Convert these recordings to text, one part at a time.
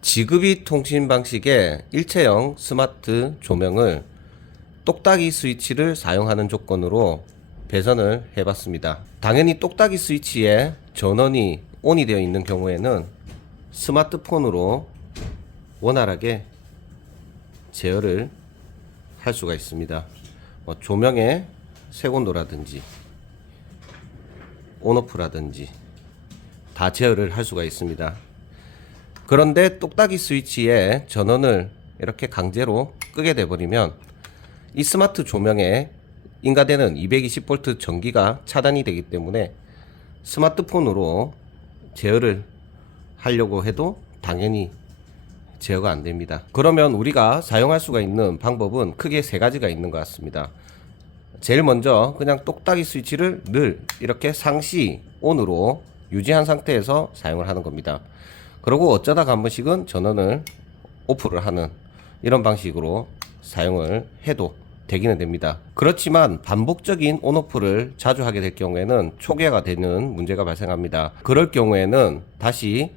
지급이 통신 방식의 일체형 스마트 조명을 똑딱이 스위치를 사용하는 조건으로 배선을 해봤습니다. 당연히 똑딱이 스위치에 전원이 ON이 되어 있는 경우에는 스마트폰으로 원활하게 제어를 할 수가 있습니다. 조명의 색온도라든지 온오프라든지 다 제어를 할 수가 있습니다. 그런데 똑딱이 스위치에 전원을 이렇게 강제로 끄게 되버리면 이 스마트 조명에 인가되는 220V 전기가 차단이 되기 때문에 스마트폰으로 제어를 하려고 해도 당연히 제어가 안 됩니다. 그러면 우리가 사용할 수가 있는 방법은 크게 세 가지가 있는 것 같습니다. 제일 먼저 그냥 똑딱이 스위치를 늘 이렇게 상시 ON으로 유지한 상태에서 사용을 하는 겁니다. 그리고 어쩌다가 한 번씩은 전원을 오프를 하는 이런 방식으로 사용을 해도 되기는 됩니다. 그렇지만 반복적인 온오프를 자주 하게 될 경우에는 초기화가 되는 문제가 발생합니다. 그럴 경우에는 다시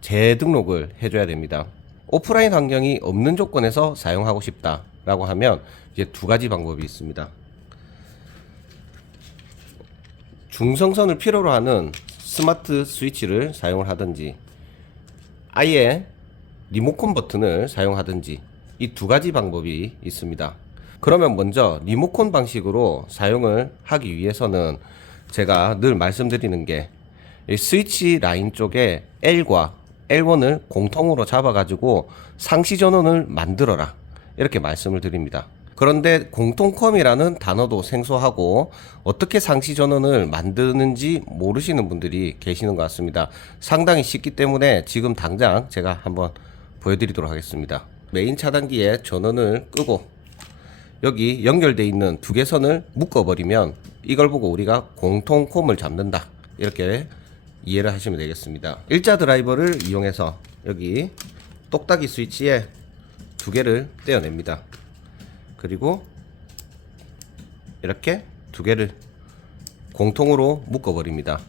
재등록을 해줘야 됩니다. 오프라인 환경이 없는 조건에서 사용하고 싶다 라고 하면 이제 두 가지 방법이 있습니다. 중성선을 필요로 하는 스마트 스위치를 사용을 하든지 아예 리모컨 버튼을 사용하든지 이 두 가지 방법이 있습니다. 그러면 먼저 리모컨 방식으로 사용을 하기 위해서는 제가 늘 말씀드리는 게 스위치 라인 쪽에 L과 L1을 공통으로 잡아가지고 상시 전원을 만들어라 이렇게 말씀을 드립니다. 그런데 공통컴이라는 단어도 생소하고 어떻게 상시 전원을 만드는지 모르시는 분들이 계시는 것 같습니다. 상당히 쉽기 때문에 지금 당장 제가 한번 보여드리도록 하겠습니다. 메인 차단기에 전원을 끄고 여기 연결되어 있는 두 개 선을 묶어버리면 이걸 보고 우리가 공통컴을 잡는다 이렇게 이해를 하시면 되겠습니다. 일자 드라이버를 이용해서 여기 똑딱이 스위치에 두 개를 떼어냅니다. 그리고 이렇게 두 개를 공통으로 묶어 버립니다.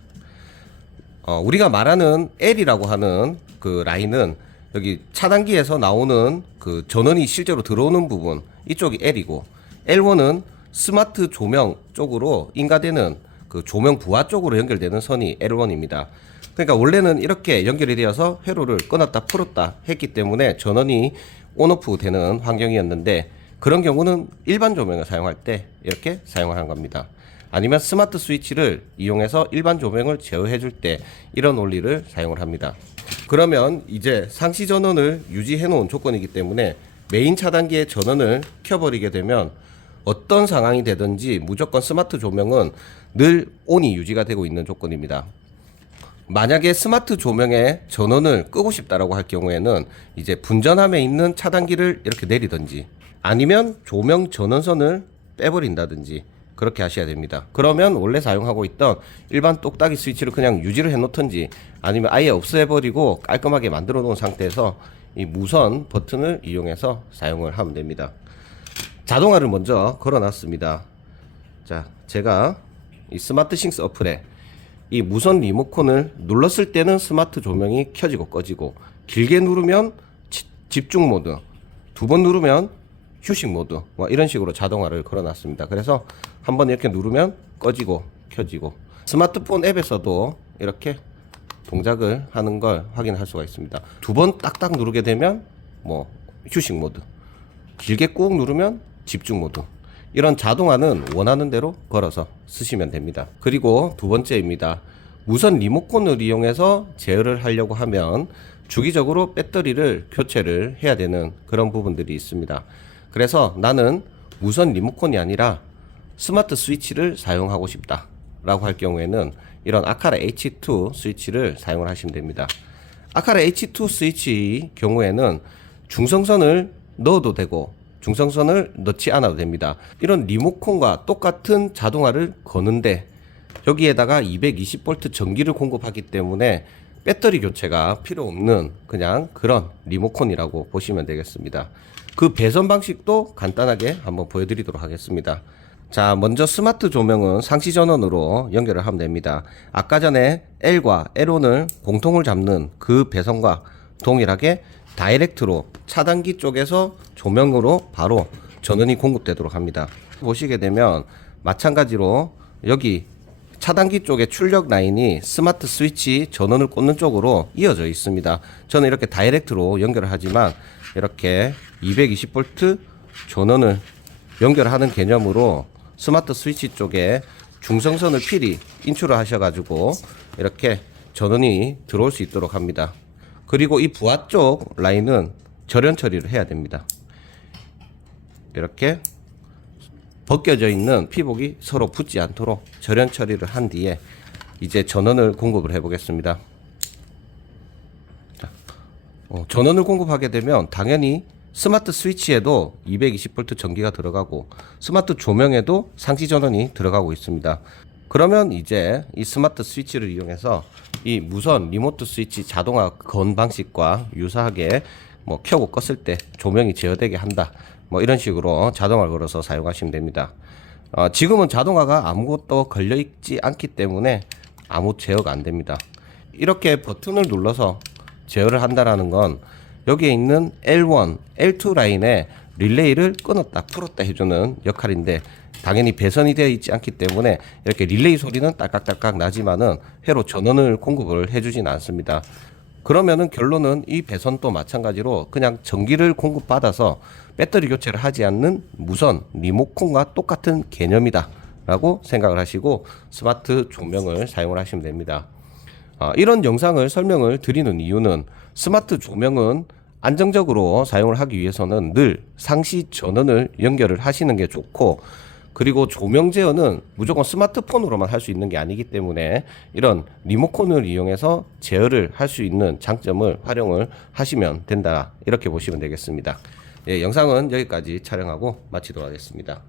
우리가 말하는 L이라고 하는 그 라인은 여기 차단기에서 나오는 그 전원이 실제로 들어오는 부분 이쪽이 L이고, L1은 스마트 조명 쪽으로 인가되는 그 조명 부하 쪽으로 연결되는 선이 L1입니다. 그러니까 원래는 이렇게 연결이 되어서 회로를 끊었다 풀었다 했기 때문에 전원이 온오프 되는 환경이었는데, 그런 경우는 일반 조명을 사용할 때 이렇게 사용을 한 겁니다. 아니면 스마트 스위치를 이용해서 일반 조명을 제어해 줄 때 이런 원리를 사용을 합니다. 그러면 이제 상시 전원을 유지해 놓은 조건이기 때문에 메인 차단기의 전원을 켜버리게 되면 어떤 상황이 되든지 무조건 스마트 조명은 늘 ON이 유지가 되고 있는 조건입니다. 만약에 스마트 조명의 전원을 끄고 싶다라고 할 경우에는 이제 분전함에 있는 차단기를 이렇게 내리든지 아니면 조명 전원선을 빼버린다든지 그렇게 하셔야 됩니다. 그러면 원래 사용하고 있던 일반 똑딱이 스위치를 그냥 유지를 해 놓든지 아니면 아예 없애버리고 깔끔하게 만들어 놓은 상태에서 이 무선 버튼을 이용해서 사용을 하면 됩니다. 자동화를 먼저 걸어 놨습니다. 자, 제가 이 스마트 싱스 어플에 이 무선 리모컨을 눌렀을 때는 스마트 조명이 켜지고 꺼지고, 길게 누르면 집중 모드, 두 번 누르면 휴식 모드, 뭐 이런 식으로 자동화를 걸어 놨습니다. 그래서 한번 이렇게 누르면 꺼지고 켜지고, 스마트폰 앱에서도 이렇게 동작을 하는 걸 확인할 수가 있습니다. 두 번 딱딱 누르게 되면 뭐 휴식 모드, 길게 꾹 누르면 집중 모드, 이런 자동화는 원하는 대로 걸어서 쓰시면 됩니다. 그리고 두 번째입니다. 무선 리모컨을 이용해서 제어를 하려고 하면 주기적으로 배터리를 교체를 해야 되는 그런 부분들이 있습니다. 그래서 나는 무선 리모컨이 아니라 스마트 스위치를 사용하고 싶다 라고 할 경우에는 이런 아카라 H2 스위치를 사용을 하시면 됩니다. 아카라 H2 스위치 경우에는 중성선을 넣어도 되고 중성선을 넣지 않아도 됩니다. 이런 리모컨과 똑같은 자동화를 거는데 여기에다가 220V 전기를 공급하기 때문에 배터리 교체가 필요 없는 그냥 그런 리모컨이라고 보시면 되겠습니다. 그 배선 방식도 간단하게 한번 보여드리도록 하겠습니다. 자, 먼저 스마트 조명은 상시 전원으로 연결을 하면 됩니다. 아까 전에 L과 L1을 공통을 잡는 그 배선과 동일하게 다이렉트로 차단기 쪽에서 조명으로 바로 전원이 공급되도록 합니다. 보시게 되면 마찬가지로 여기 차단기 쪽에 출력 라인이 스마트 스위치 전원을 꽂는 쪽으로 이어져 있습니다. 저는 이렇게 다이렉트로 연결을 하지만 이렇게 220V 전원을 연결하는 개념으로 스마트 스위치 쪽에 중성선을 필히 인출을 하셔가지고 이렇게 전원이 들어올 수 있도록 합니다. 그리고 이 부하 쪽 라인은 절연 처리를 해야 됩니다. 이렇게 벗겨져 있는 피복이 서로 붙지 않도록 절연 처리를 한 뒤에 이제 전원을 공급을 해 보겠습니다. 전원을 공급하게 되면 당연히 스마트 스위치에도 220V 전기가 들어가고 스마트 조명에도 상시 전원이 들어가고 있습니다. 그러면 이제 이 스마트 스위치를 이용해서 이 무선 리모트 스위치 자동화 건 방식과 유사하게 뭐 켜고 껐을 때 조명이 제어되게 한다, 뭐 이런 식으로 자동화를 걸어서 사용하시면 됩니다. 지금은 자동화가 아무것도 걸려 있지 않기 때문에 아무 제어가 안 됩니다. 이렇게 버튼을 눌러서 제어를 한다라는 건 여기에 있는 L1, L2 라인에 릴레이를 끊었다 풀었다 해주는 역할인데, 당연히 배선이 되어 있지 않기 때문에 이렇게 릴레이 소리는 딸깍딸깍 나지만은 회로 전원을 공급을 해주진 않습니다. 그러면은 결론은 이 배선도 마찬가지로 그냥 전기를 공급받아서 배터리 교체를 하지 않는 무선 리모컨과 똑같은 개념이다 라고 생각을 하시고 스마트 조명을 사용을 하시면 됩니다. 이런 영상을 설명을 드리는 이유는 스마트 조명은 안정적으로 사용을 하기 위해서는 늘 상시 전원을 연결을 하시는 게 좋고, 그리고 조명 제어는 무조건 스마트폰으로만 할 수 있는 게 아니기 때문에 이런 리모컨을 이용해서 제어를 할 수 있는 장점을 활용을 하시면 된다, 이렇게 보시면 되겠습니다. 예, 영상은 여기까지 촬영하고 마치도록 하겠습니다.